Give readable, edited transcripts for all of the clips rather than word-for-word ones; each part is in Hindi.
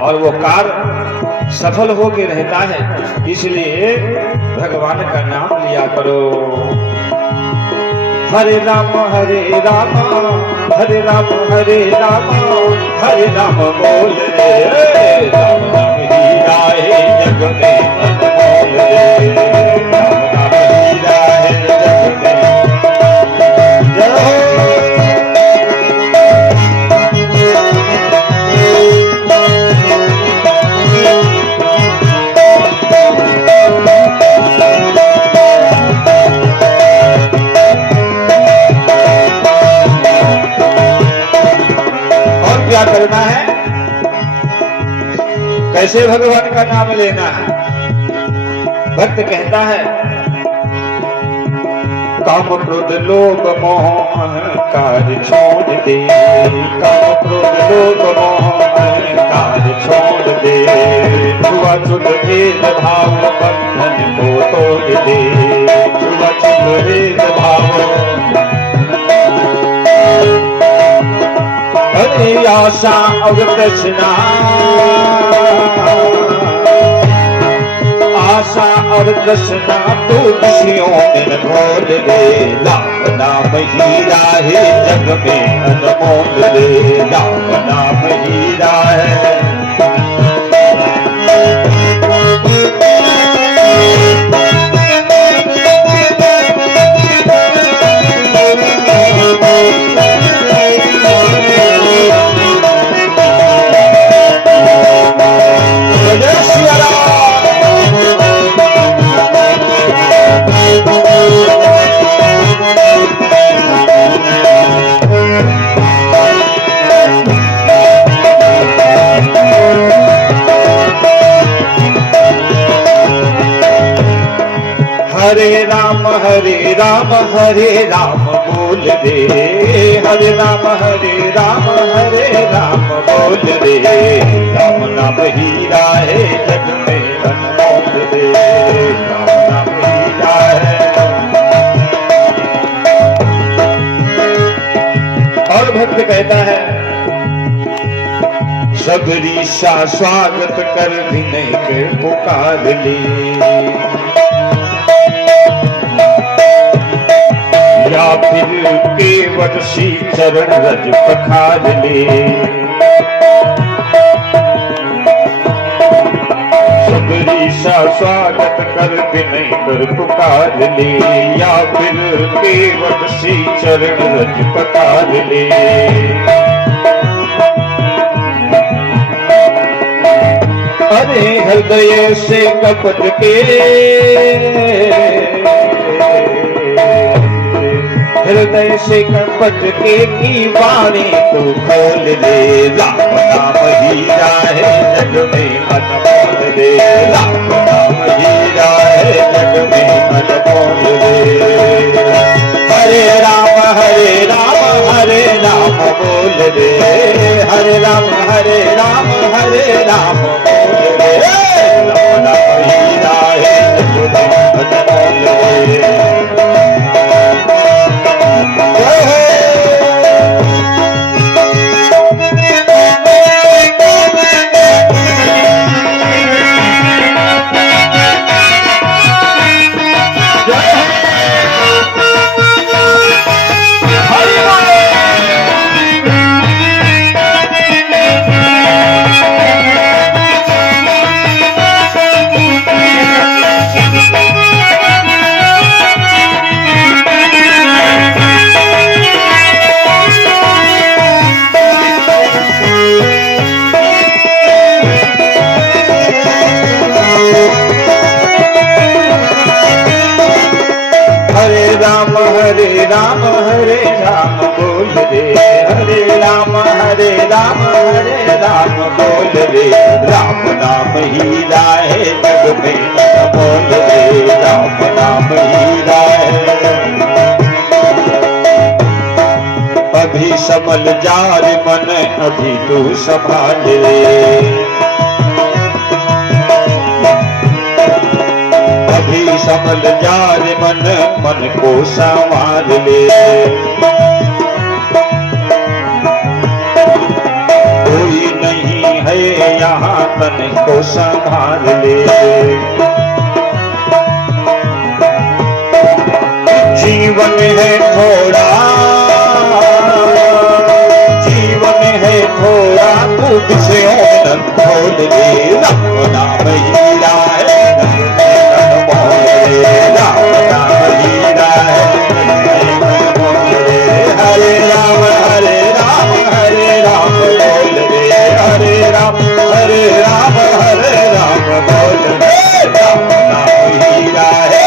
और वो कार्य सफल होके रहता है। इसलिए भगवान का नाम लिया करो। हरे राम हरे राम हरे राम हरे राम हरे राम बोल रे, राम नाम हीरा है जग में अनमोल रे, राम नाम हीरा है जग में। क्या करना है, कैसे भगवान का नाम लेना है। भक्त कहता है काम क्रोध लोभ मोह अहंकार छोड़ दे, काम क्रोध लोभ मोह अहंकार छोड़ दे, छुआछूत भेद भाव बंधन को तोड़ दे, छुआछूत भेद भाव। हरे आशा और तृष्णा, आशा और तृष्णा तो खुशियों में घोल दे, राम नाम हीरा है जग में अनमोल रे, राम नाम हीरा है। हरे राम हरे राम बोल रे, हरे राम हरे राम बोल रे, राम नाम हीरा है जग में अनमोल रे, राम नाम हीरा है। और भक्त कहता है सबरी सा स्वागत कर विनय के पुकार ले, या फिर केवट सी चरण रज पखार ले, सबरी सा स्वागत कर विनय कर पुकार ले, या फिर केवट सी चरण रज पखार ले। अरे हृदय से कपट के, हृदय से कपट के की वाणी को खोल दे, राम नाम हीरा है जग में अनमोल रे, राम नाम हीरा है जग में अनमोल रे। हरे राम बोल रे, हरे राम बोल रे, राम नाम हीरा है जग में अनमोल रे। हरे राम बोल रे, हरे राम बोल रे, राम नाम हीरा है जग में अनमोल रे, राम नाम हीरा है। अभी संभल जा रे मन, अभी तू संभाल रे, अभी संभल जा रे मन, मन को संवार ले। कोई नहीं है यहाँ तन को संभाल ले। जीवन है थोड़ा, जीवन है थोड़ा, तू विषयों में न खोल ले। राम नाम हीरा है, बोल ले। राम नाम हीरा है, हरे राम हरे राम हरे राम बोल ले। हरे राम हरे राम हरे राम बोल ले। राम नाम हीरा है,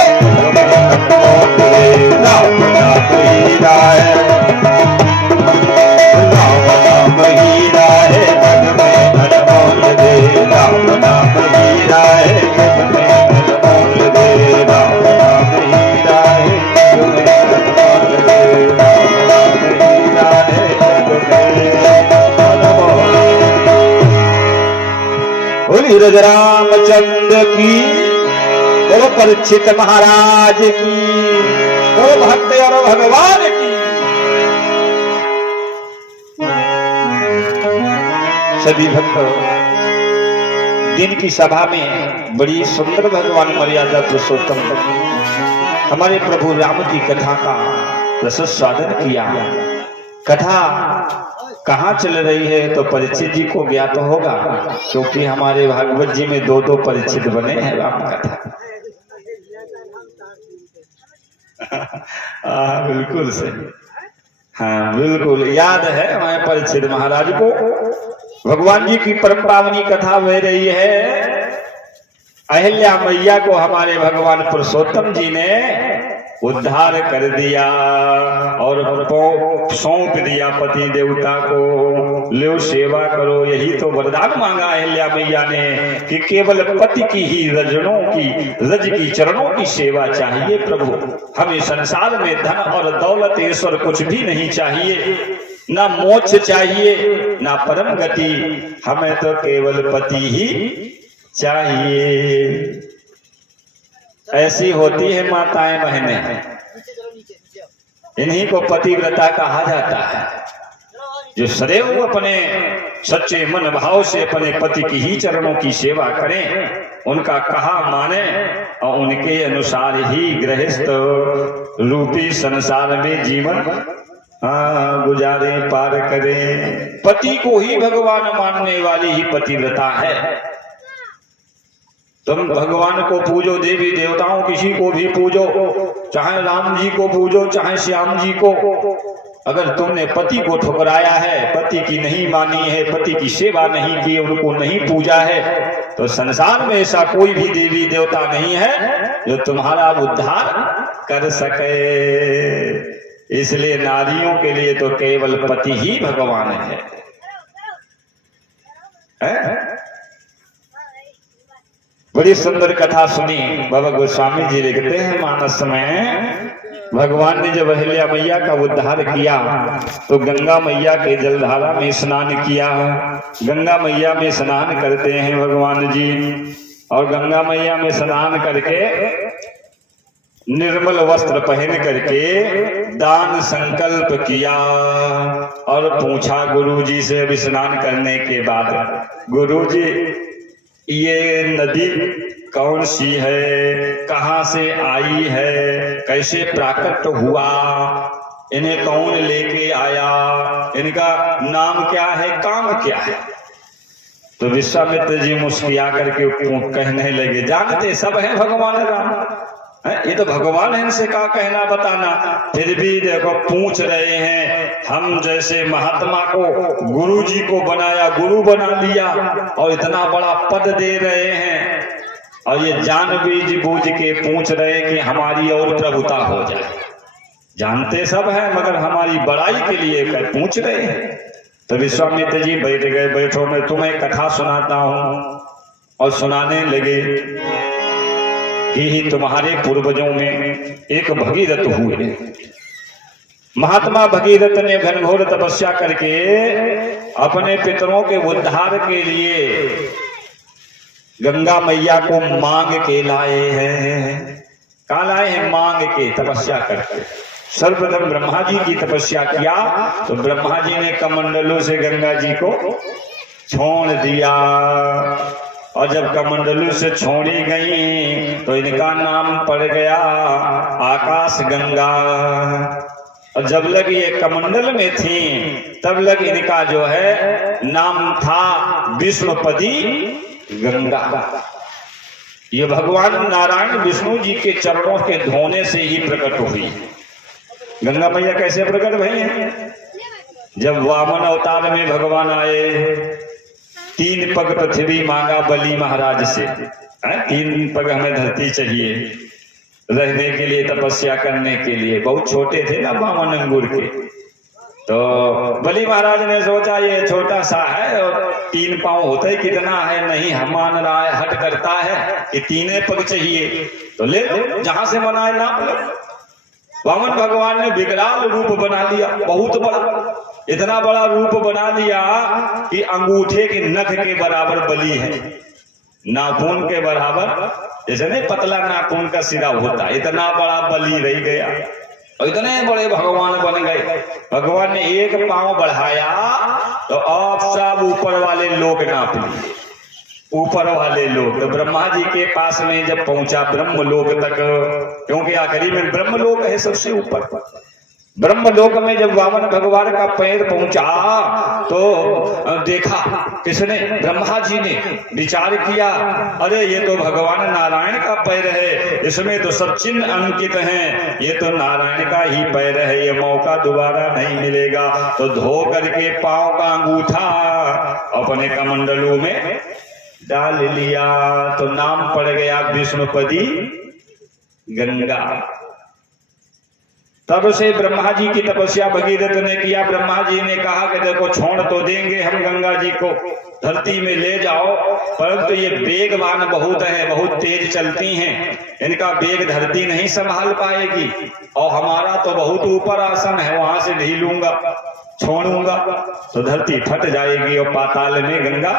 बोल ले। राम नाम हीरा है, राम नाम हीरा है, मन में अनमोल दे। राम नाम हीरा है, मन में अनमोल दे। राम नाम हीरा है, मन में अनमोल दे। राम नाम हीरा है, मन में अनमोल दे। बोलिए राजा रामचंद्र की, बोलो परीक्षित महाराज की, बोलो भक्त और भगवान की। सभी भक्त दिन की सभा में बड़ी सुंदर भगवान मर्यादा पुरुषोत्तम हमारे प्रभु राम की कथा का रसस्वादन किया। कथा कहाँ चल रही है तो परीक्षित जी को ज्ञात होगा, क्योंकि हमारे भागवत जी में दो दो परीक्षित बने हैं राम कथा। बिल्कुल सही, हाँ बिल्कुल याद है हमारे परीक्षित महाराज को। भगवान जी की परम पावनी कथा बह रही है। अहिल्या मैया को हमारे भगवान पुरुषोत्तम जी ने उद्धार कर दिया और सौंप दिया पति देवता को, लो सेवा करो। यही तो वरदान मांगा अहिल्या मैया ने कि केवल पति की ही रज की चरणों की सेवा चाहिए प्रभु। हमें संसार में धन और दौलत ईश्वर कुछ भी नहीं चाहिए, ना मोक्ष चाहिए ना परम गति, हमें तो केवल पति ही चाहिए। ऐसी होती है माताएं बहनें, इन्हीं को पतिव्रता कहा जाता है, जो सदैव अपने सच्चे मन भाव से अपने पति की ही चरणों की सेवा करें, उनका कहा माने और उनके अनुसार ही गृहस्थ रूपी संसार में जीवन गुजारे पार करें। पति को ही भगवान मानने वाली ही पतिव्रता है। तुम भगवान को पूजो, देवी देवताओं किसी को भी पूजो, चाहे राम जी को पूजो चाहे श्याम जी को, अगर तुमने पति को ठुकराया है, पति की नहीं मानी है, पति की सेवा नहीं की, उनको नहीं पूजा है, तो संसार में ऐसा कोई भी देवी देवता नहीं है जो तुम्हारा उद्धार कर सके। इसलिए नारियों के लिए तो केवल पति ही भगवान है? बड़ी सुंदर कथा सुनी बाबा गोस्वामी जी लिखते हैं, मानस में भगवान ने जब अहिल्या मैया का उद्धार किया तो गंगा मैया के जलधारा में स्नान किया। गंगा मैया में स्नान करते हैं भगवान जी, और गंगा मैया में स्नान करके निर्मल वस्त्र पहन करके दान संकल्प किया और पूछा गुरुजी से, अब स्नान करने के बाद, गुरुजी ये नदी कौन सी है, कहाँ से आई है, कैसे प्राकट हुआ, इन्हें कौन लेके आया, इनका नाम क्या है, काम क्या है? तो विश्वामित्र जी मुस्कुरा करके कहने लगे, जानते सब है भगवान राम, ये तो भगवान है, इनसे क्या कहना बताना, फिर भी देखो पूछ रहे हैं। हम जैसे महात्मा को गुरु जी को बनाया, गुरु बना लिया और इतना बड़ा पद दे रहे हैं, और ये जान बूझ के पूछ रहे कि हमारी और प्रभुता हो जाए। जानते सब है मगर हमारी बड़ाई के लिए पूछ रहे हैं। तो विश्वामित्र जी बैठ गए, बैठो मैं तुम्हें कथा सुनाता हूँ, और सुनाने लगे कि तुम्हारे पूर्वजों में एक भगीरथ हुए। महात्मा भगीरथ ने घनघोर तपस्या करके अपने पितरों के उद्धार के लिए गंगा मैया को मांग के लाए हैं। कहाँ लाए हैं? मांग के, तपस्या करके। सर्वप्रथम ब्रह्मा जी की तपस्या किया तो ब्रह्मा जी ने कमंडलों से गंगा जी को छोड़ दिया। और जब कमंडलू से छोड़ी गई तो इनका नाम पड़ गया आकाश गंगा। और जब लग ये कमंडल में थी तब लग इनका जो है नाम था विष्णुपदी गंगा। ये भगवान नारायण विष्णु जी के चरणों के धोने से ही प्रकट हुई। गंगा मैया कैसे प्रकट भई हैं? जब वामन अवतार में भगवान आए, 3 पग पृथ्वी मांगा बलि महाराज से। 3 पग हमें धरती चाहिए रहने के लिए, तपस्या करने के लिए। बहुत छोटे थे ना वामन अंगूर के। तो बलि महाराज ने सोचा ये छोटा सा है और 3 पांव होता ही कितना है, नहीं हम मान रहा है, हट करता है कि 3 पग चाहिए तो ले लो, जहां से मनाए नाप लो। वामन भगवान ने विकराल रूप बना लिया, बहुत बड़ा, इतना बड़ा रूप बना लिया कि अंगूठे के नख के बराबर बलि है, नाखून के बराबर, जैसे नहीं पतला नाखून का सिरा होता, इतना बड़ा बलि रह गया। और इतने बड़े भगवान बन गए। भगवान ने 1 पांव बढ़ाया तो आप सब ऊपर वाले लोग नाप लिए, ऊपर वाले लोग। तो ब्रह्मा जी के पास में जब पहुंचा ब्रह्मलोक तक, क्योंकि आखिरी में ब्रह्मलोक है सबसे ऊपर, ब्रह्मलोक में जब वामन भगवान का पैर पहुंचा तो देखा किसने? ब्रह्मा जी ने विचार किया, अरे ये तो भगवान नारायण का पैर है, इसमें तो सब चिन्ह अंकित हैं, ये तो नारायण का ही पैर है, ये मौका दोबारा नहीं मिलेगा। तो धो करके पांव का अंगूठा अपने कमंडलू में डाल लिया। तो नाम पड़ गया विष्णुपदी गंगा। तब से ब्रह्मा जी की तपस्या भगीरथ ने किया। ब्रह्मा जी ने कहा कि देखो छोड़ तो देंगे हम गंगा जी को, धरती में ले जाओ, परंतु ये वेगवान बहुत है, बहुत तेज चलती हैं, इनका वेग धरती नहीं संभाल पाएगी, और हमारा तो बहुत ऊपर आसन है, वहां से ढीलूंगा, छोड़ूंगा तो धरती फट जाएगी और पाताल में गंगा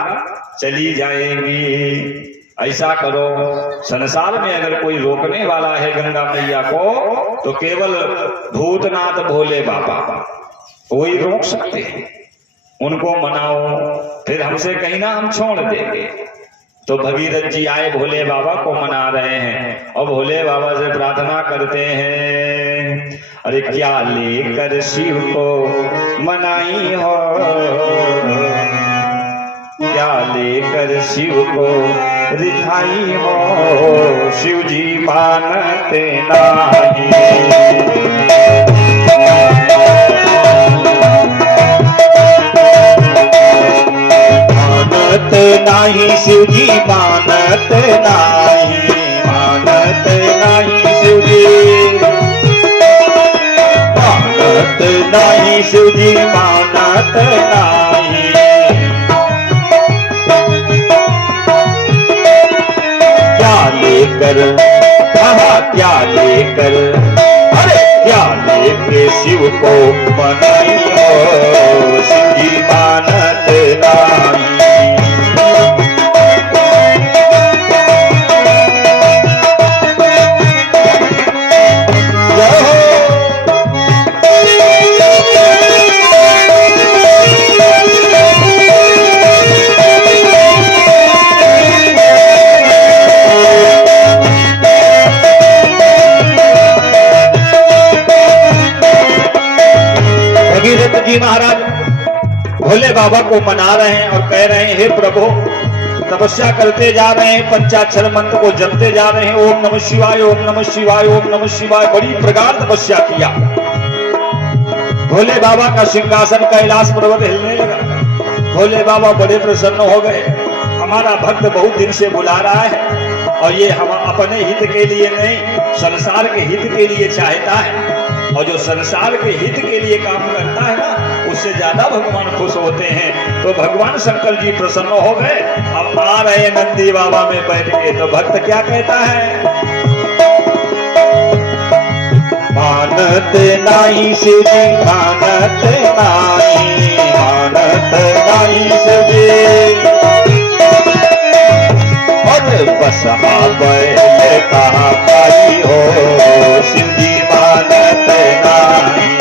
चली जाएगी। ऐसा करो, संसार में अगर कोई रोकने वाला है गंगा मैया को तो केवल भूतनाथ भोले बाबा, कोई रोक सकते हैं, उनको मनाओ, फिर हमसे कहीं ना हम छोड़ देंगे। तो भगीरथ जी आए, भोले बाबा को मना रहे हैं और भोले बाबा से प्रार्थना करते हैं, अरे क्या लेकर शिव को मनाई हो, क्या लेकर शिव को रिझाई हो, शिव जी मानते नहीं, मानते नहीं शिव जी, मानते नहीं, मानते नहीं शिव जी, मानते नहीं शिव जी, मानते नहीं। लेकर कहा क्या लेकर, अरे क्या लेके शिव को मनाई हो, शिव जी मानते नहीं। जी महाराज भोले बाबा को मना रहे हैं और कह रहे हैं, हे प्रभु, तपस्या करते जा रहे हैं, पंचाक्षर मंत्र को जपते जा रहे हैं, ओम नमः शिवाय, ओम नमः शिवाय, ओम नमः शिवाय, बड़ी प्रकार तपस्या किया। भोले बाबा का सिंहासन कैलाश पर्वत हिलने लगा। भोले बाबा बड़े प्रसन्न हो गए, हमारा भक्त बहुत दिन से बुला रहा है और ये हम अपने हित के लिए नहीं, संसार के हित के लिए चाहता है, और जो संसार के हित के लिए काम करता है ना, उससे ज्यादा भगवान खुश होते हैं। तो भगवान शंकर जी प्रसन्न हो गए। अब आ रहे नंदी बाबा में बैठ के, तो भक्त क्या कहता है, मानते नहीं शिव जी, मानते नहीं, मानते नहीं शिव जी, और बस बैल कहा पाई हो, शिव जी मानते नहीं।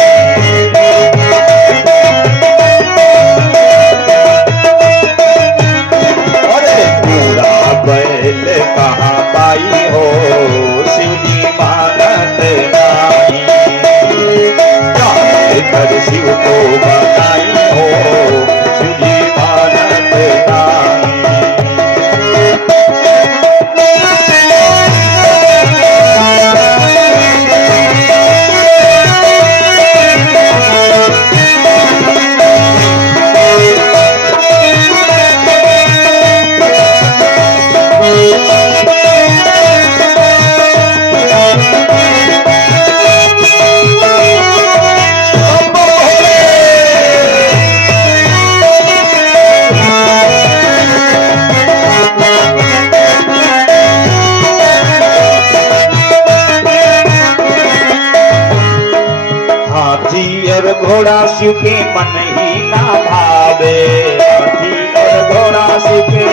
शिव के मन ही ना भावे, हाथी और घोड़ा शिव के,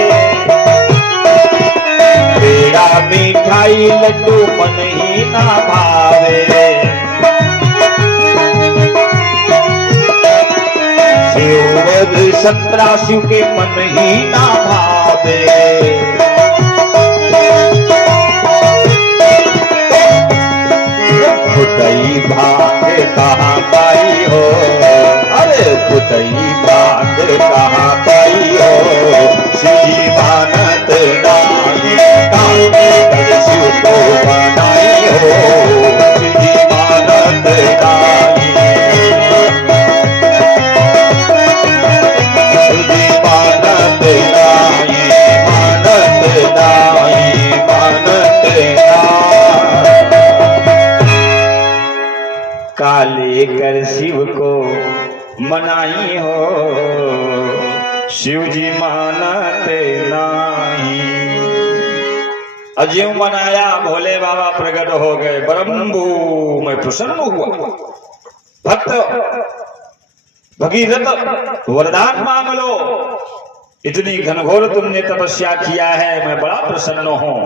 पेड़ा मिठाई लड्डू मन ही ना भावे, शिववध संतरा शिव के मन ही ना भावे, फुटई भांग कहाँ पाई हो, अरे फुटई भांग कहाँ पाई हो, शिव मानत नाई, काहे कर शिव को बनाई हो, शिव मानत नाई, शिव मानत नाई, मानत नाई, मानत नाई, काले कर शिव को मनाई हो, शिव जी मानते नाही, अजीव मनाया भोले बाबा प्रकट हो गए, ब्रह्मभू मैं प्रसन्न हुआ, भक्त भगीरथ वरदान मांग लो, इतनी घनघोर तुमने तपस्या किया है, मैं बड़ा प्रसन्न हूं,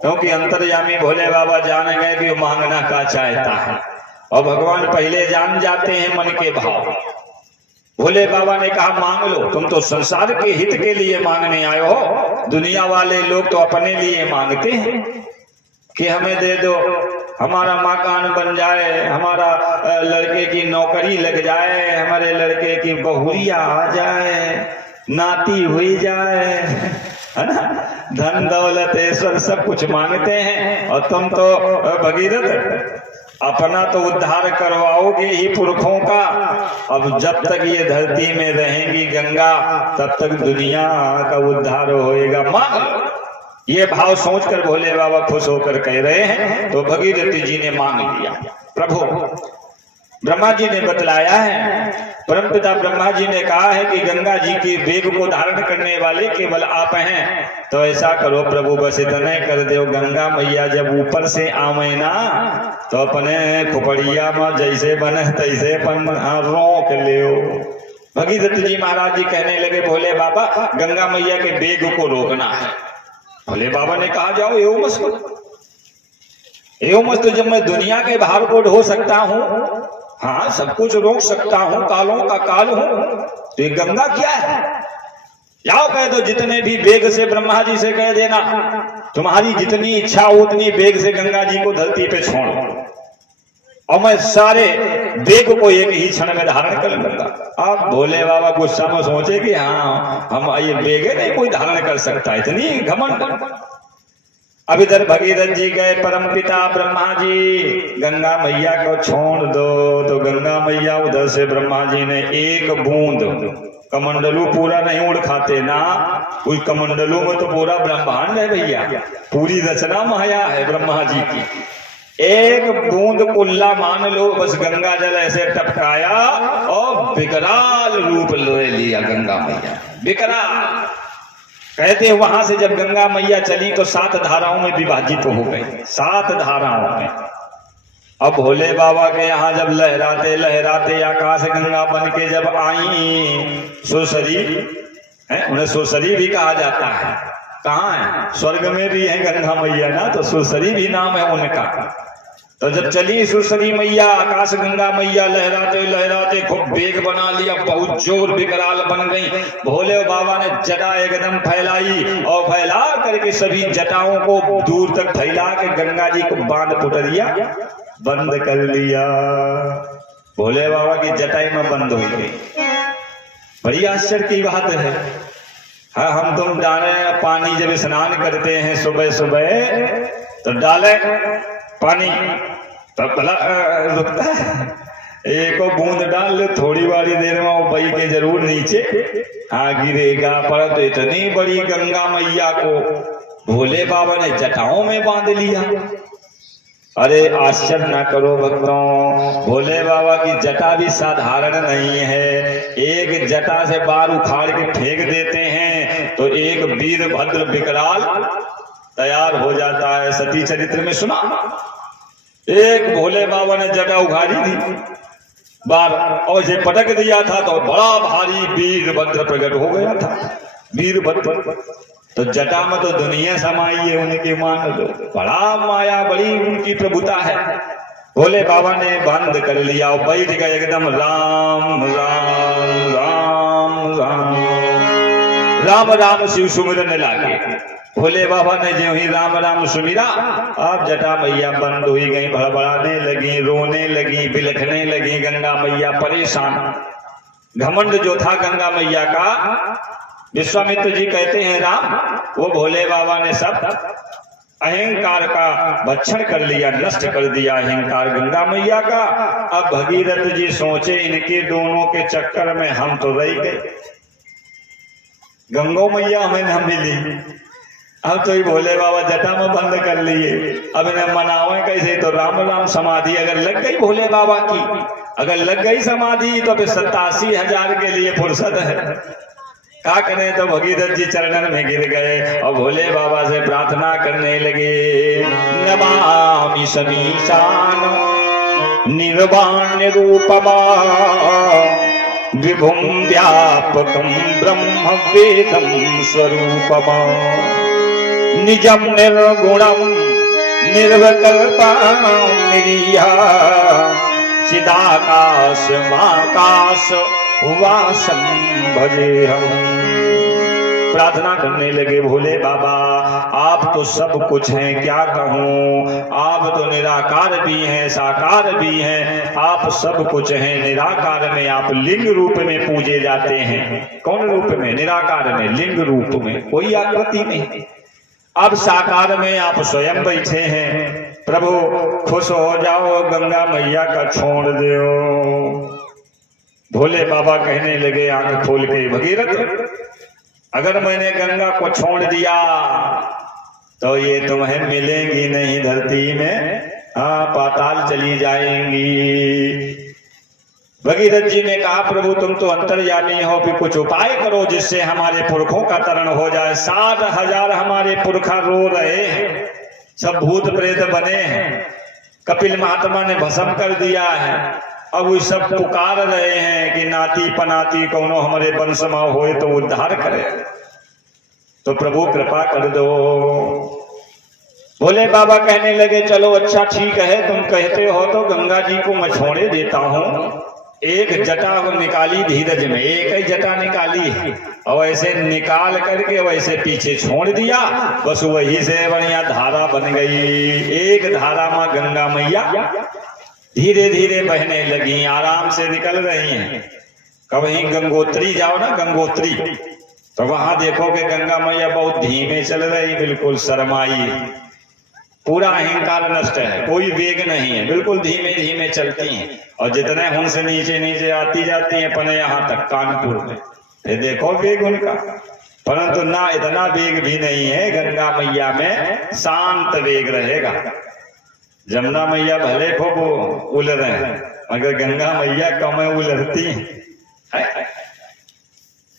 क्योंकि अंतर्यामी भोले बाबा जान गए कि मांगना क्या चाहता है, और भगवान पहले जान जाते हैं मन के भाव। भोले बाबा ने कहा मांग लो, तुम तो संसार के हित के लिए मांगने आए हो, दुनिया वाले लोग तो अपने लिए मांगते हैं कि हमें दे दो, हमारा मकान बन जाए, हमारा लड़के की नौकरी लग जाए, हमारे लड़के की बहुरिया आ जाए, नाती हुई जाए, है ना, धन दौलत ऐश्वर्य सब कुछ मांगते हैं, और तुम तो भगीरथ अपना तो उद्धार करवाओगे ही पुरखों का, अब जब तक ये धरती में रहेंगी गंगा तब तक दुनिया का उद्धार होएगा, मांग। ये भाव सोचकर भोले बाबा खुश होकर कह रहे हैं, तो भगीरथ जी ने मांग लिया। प्रभु ब्रह्मा जी ने बतलाया है, परमपिता ब्रह्मा जी ने कहा है कि गंगा जी के वेग को धारण करने वाले केवल आप हैं, तो ऐसा करो प्रभु बस इतने कर दो, गंगा मैया जब ऊपर से आवे ना तो अपने खुपड़िया में जैसे बने तैसे रोक ले। भगीरथ जी महाराज जी कहने लगे भोले बाबा गंगा मैया के वेग को रोकना है। भोले बाबा ने कहा जाओ एवं मस्त, जब मैं दुनिया के भाव को ढो सकता हूँ, हाँ सब कुछ रोक सकता हूँ, कालों का काल हूँ, तो ये गंगा क्या है? जाओ कह दो जितने भी वेग से, ब्रह्मा जी से कह देना तुम्हारी जितनी इच्छा उतनी वेग से गंगा जी को धरती पे छोड़ो, और मैं सारे वेग को एक ही क्षण में धारण कर लूंगा। अब भोले बाबा गुस्सा में सोचे कि हाँ हम ये वेग नहीं कोई धारण कर सकता, इतनी घमंड। अब इधर भगीरथ जी गए, परमपिता ब्रह्मा जी गंगा मैया को छोड़ दो, तो गंगा मैया उधर से ब्रह्मा जी ने एक बूंद, कमंडलू पूरा नहीं उड़ खाते ना, उस कमंडलू में तो पूरा ब्रह्मांड है भैया, पूरी रचना माया है ब्रह्मा जी की, एक बूंद कुल्ला मान लो बस गंगा जल ऐसे टपकाया और विकराल रूप ले लिया गंगा मैया, विकराल। कहते हैं वहां से जब गंगा मैया चली तो 7 धाराओं में विभाजित हो गई, 7 धाराओं में। अब भोले बाबा के यहाँ जब लहराते लहराते आकाश गंगा बन के जब आई, सुरसरी है, उन्हें सुरसरी भी कहा जाता है, कहाँ है? स्वर्ग में भी है गंगा मैया ना, तो सुरसरी भी नाम है उनका। तो जब चली सुरसरी मैया, आकाश गंगा मैया लहराते लहराते खूब वेग बना लिया, बहुत जोर विकराल बन गई। भोले बाबा ने जटा एकदम फैलाई और फैला करके सभी जटाओं को दूर तक फैला के गंगा जी को बांध पुटरिया बंद कर लिया। भोले बाबा की जटाई में बंद हो गई। बड़ी आश्चर्य की बात है। हाँ, हम तुम डाले पानी जब स्नान करते हैं सुबह सुबह तो डाले पानी तब भला रुकता है, एक बूंद डाल ले थोड़ी बारी देर में वो बही के जरूर नीचे गिरेगा। पर तो इतनी बड़ी गंगा मैया को भोले बाबा ने जटाओं में बांध लिया। अरे आश्चर्य ना करो भक्तों, भोले बाबा की जटा भी साधारण नहीं है। एक जटा से बार उखाड़ के फेंक देते हैं तो एक वीरभद्र विकराल तैयार हो जाता है। सती चरित्र में सुना, एक भोले बाबा ने जटा उखाड़ी थी बार और इसे पटक दिया था तो बड़ा भारी वीरभद्र प्रकट हो गया था। वीरभद्र तो जटा में तो दुनिया समाई है उनके, मान लो बड़ा माया, बड़ी उनकी प्रभुता है। भोले बाबा ने बंद कर लिया और बैठ गए एकदम राम राम राम राम राम राम शिव सुमिरन लागे। भोले बाबा ने जो ही राम राम सुमिरा, अब जटा मैया बंद हुई गई, भड़बड़ाने लगी, रोने लगी, बिलखने लगी। गंगा मैया परेशान। घमंड जो था गंगा मैया का, विश्वामित्र जी कहते हैं राम, वो भोले बाबा ने सब अहंकार का भक्षण कर लिया, नष्ट कर दिया अहंकार गंगा मैया का। अब भगीरथ जी सोचे इनके दोनों के चक्कर में हम तो रह गए, गंगो मैया हमें न मिली। अब तो ही भोले बाबा जटा में बंद कर लिए, अब इन्हें मनावे कैसे? तो राम राम समाधि अगर लग गई भोले बाबा की, अगर लग गई समाधि तो फिर 87,000 के लिए फुर्सत है। क्या करें? तो भगीरथ जी चरणन में गिर गए और भोले बाबा से प्रार्थना करने लगे। नमामि समीशान निर्वाण्य रूपमा विभुम व्यापकम ब्रह्म वेदम स्वरूपमा निजम निर्गुणम निर्विकल्पम निरीहा चिदाकाश माकाश वासम भजे हम। प्रार्थना करने लगे भोले बाबा, आप तो सब कुछ हैं, क्या कहूँ? आप तो निराकार भी हैं, साकार भी हैं, आप सब कुछ हैं। निराकार में आप लिंग रूप में पूजे जाते हैं। कौन रूप में? निराकार में, लिंग रूप में, कोई आकृति नहीं। अब साकार में आप स्वयं बैठे हैं। प्रभु खुश हो जाओ, गंगा मैया का छोड़ दो। भोले बाबा कहने लगे आंख खोल के, भगीरथ अगर मैंने गंगा को छोड़ दिया तो ये तुम्हें मिलेंगी नहीं धरती में, हाँ पाताल चली जाएंगी। भगीरथ जी ने कहा प्रभु तुम तो अंतर्यामी हो, भी कुछ उपाय करो जिससे हमारे पुरखों का तरण हो जाए। 60,000 हमारे पुरखा रो रहे हैं, सब भूत प्रेत बने हैं, कपिल महात्मा ने भस्म कर दिया है। अब वो सब पुकार रहे हैं कि नाती पनाती कौनो हमारे वंश में होए तो उद्धार करे, तो प्रभु कृपा कर दो। भोले बाबा कहने लगे चलो अच्छा ठीक है, तुम कहते हो तो गंगा जी को मैं छोड़े देता हूँ। एक जटा निकाली धीरज में, एक ही जटा निकाली और ऐसे निकाल करके वैसे पीछे छोड़ दिया, बस वही से बढ़िया धारा बन गई। एक धारा में गंगा मैया धीरे धीरे बहने लगी, आराम से निकल रही हैं। कभी गंगोत्री जाओ ना, गंगोत्री, तो वहां देखो कि गंगा मैया बहुत धीमे चल रही, बिल्कुल शर्माई, पूरा अहंकार नष्ट है, कोई वेग नहीं है, बिल्कुल धीमे धीमे चलती हैं। और जितने उनसे नीचे नीचे आती जाती हैं अपने यहाँ तक कानपुर में, ये देखो वेग उनका, परंतु ना इतना वेग भी नहीं है। गंगा मैया में शांत वेग रहेगा। जमुना मैया भले खूब उल रहे हैं, मगर गंगा मैया कम उलरती है।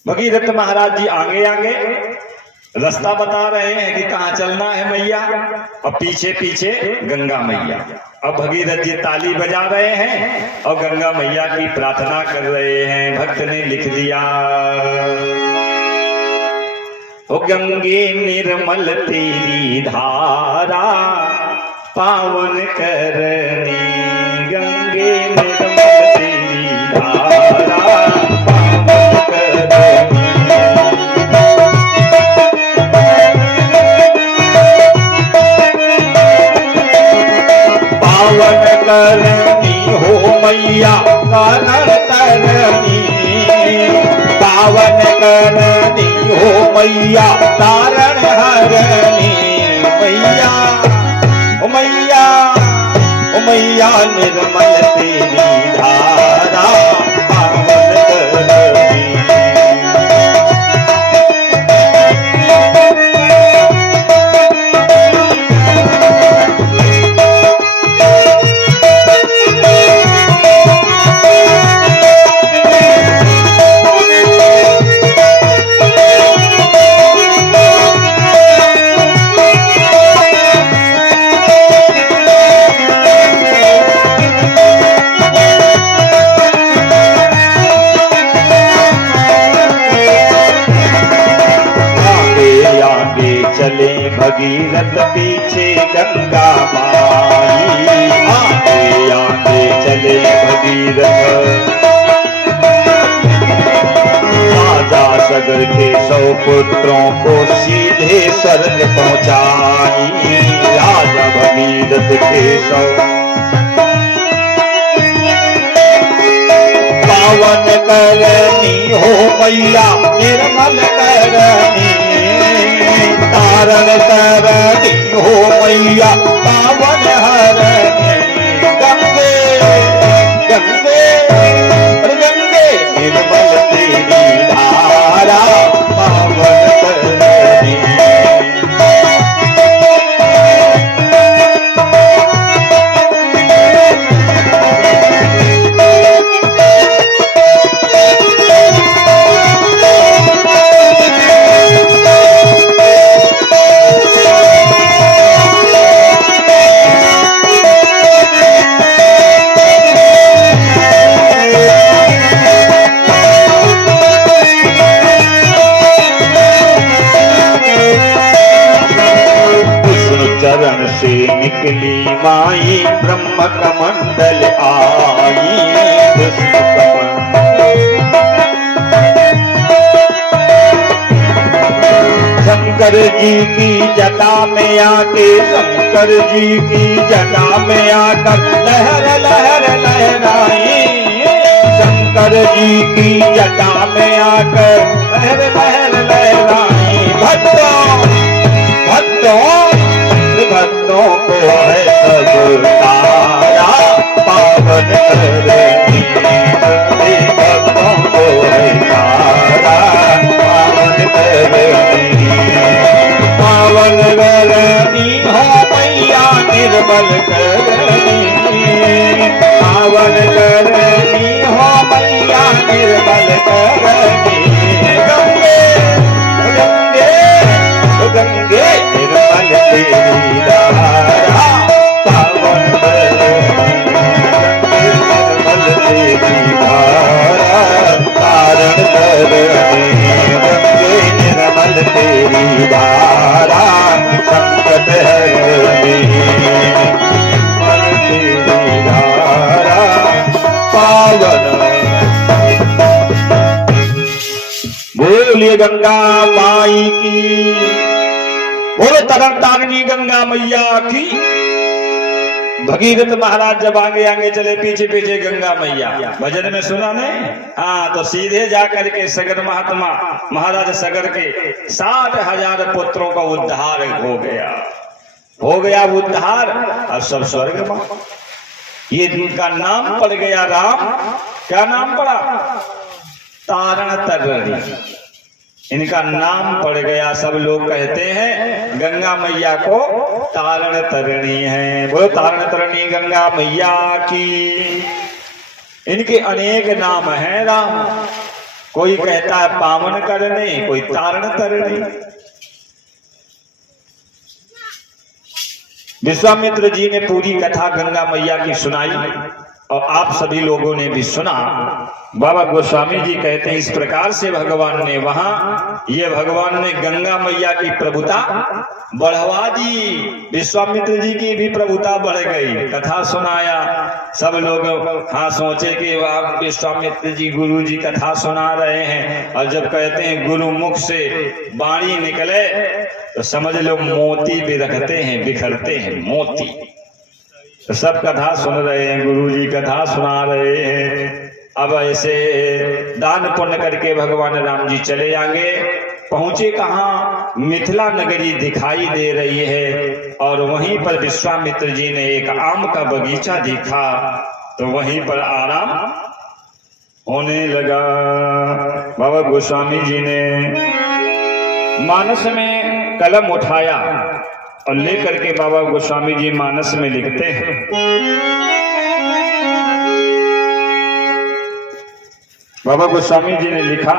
भगीरथ महाराज जी आगे आगे रास्ता बता रहे हैं कि कहाँ चलना है मैया, और पीछे पीछे गंगा मैया। अब भगीरथ जी ताली बजा रहे हैं और गंगा मैया की प्रार्थना कर रहे हैं। भक्त ने लिख दिया, ओ गंगे निर्मल तेरी धारा पावन करनी, गंगे निर्मल तेरी धारा पावन करनी। पावन करनी हो मैया कानन तरनी, पावन करनी हो मैया तारण हरनी। मैया ओ मैया ओ मैया निर्मल तेरी धारा पावन करनी। चले भगीरथ पीछे गंगा माई, आगे आगे चले भगीरथ। राजा सगर के 100 पुत्रों को सीधे स्वर्ग पहुंचाई, राजा भगीरथ के 100। पावन करनी हो मैया निर्मल करनी, तारण करनी हो मैया पावन हरनी। गंगे गंगे गंगे निर्मल तेरी धारा पावन करनी। चरण से निकली माई ब्रह्म कमंडल आई, विष्णु कमंडल। शंकर जी की जटा में आके, शंकर जी की जटा में आकर लहर लहर लहराई, शंकर जी की जटा में आकर लहर लहर लहराई। भक्तों भक्तों को है सब तारा पावन करनी, भक्तों को है तारा पावन करनी। पावन करनी हो मैया निर्मल करनी, पावन करनी हो मैया निर्मल करनी। गंगे गंगे गंगे निर्मल तेरी धारा पावन करनी, निर्मल तेरी धारा तारण करनी। गंगे निर्मल तेरी धारा संकट हरनी, निर्मल तेरी धारा पावन। बोलिए गंगा माई की, बोलो तरन तारणी गंगा मैया की। भगीरथ महाराज जब आगे आगे चले, पीछे पीछे गंगा मैया। भजन में सुना नहीं? हाँ, तो सीधे जाकर के सगर महात्मा महाराज सगर के 60,000 पुत्रों का उद्धार हो गया उद्धार। अब सब स्वर्ग में। ये इनका नाम पड़ गया राम। क्या नाम पड़ा? तारण तरणि। इनका नाम पड़ गया। सब लोग कहते हैं गंगा मैया को तारण तरणि है। बोलो तारण तरणि गंगा मैया की। इनके अनेक नाम हैं राम। कोई कहता है पावन करने, कोई तारण तरणि। विश्वामित्र जी ने पूरी कथा गंगा मैया की सुनाई और आप सभी लोगों ने भी सुना। बाबा गोस्वामी जी कहते हैं इस प्रकार से भगवान ने ये भगवान ने गंगा मैया की प्रभुता बढ़वा दी। विश्वामित्र जी की भी प्रभुता बढ़ गई। कथा सुनाया, सब लोग हाँ सोचे कि आप विश्वामित्र जी गुरु जी कथा सुना रहे हैं, और जब कहते हैं गुरु मुख से वाणी निकले तो समझ लो मोती भी रखते हैं, बिखरते हैं मोती। तो सब कथा सुन रहे हैं, गुरु जी कथा सुना रहे हैं। अब ऐसे दान पुण्य करके भगवान राम जी चले आगे। पहुंचे कहाँ? मिथिला नगरी दिखाई दे रही है, और वहीं पर विश्वामित्र जी ने एक आम का बगीचा देखा, तो वहीं पर आराम होने लगा। बाबा गोस्वामी जी ने मानस में कलम उठाया और लेकर के बाबा गोस्वामी जी मानस में लिखते हैं। बाबा गोस्वामी जी ने लिखा,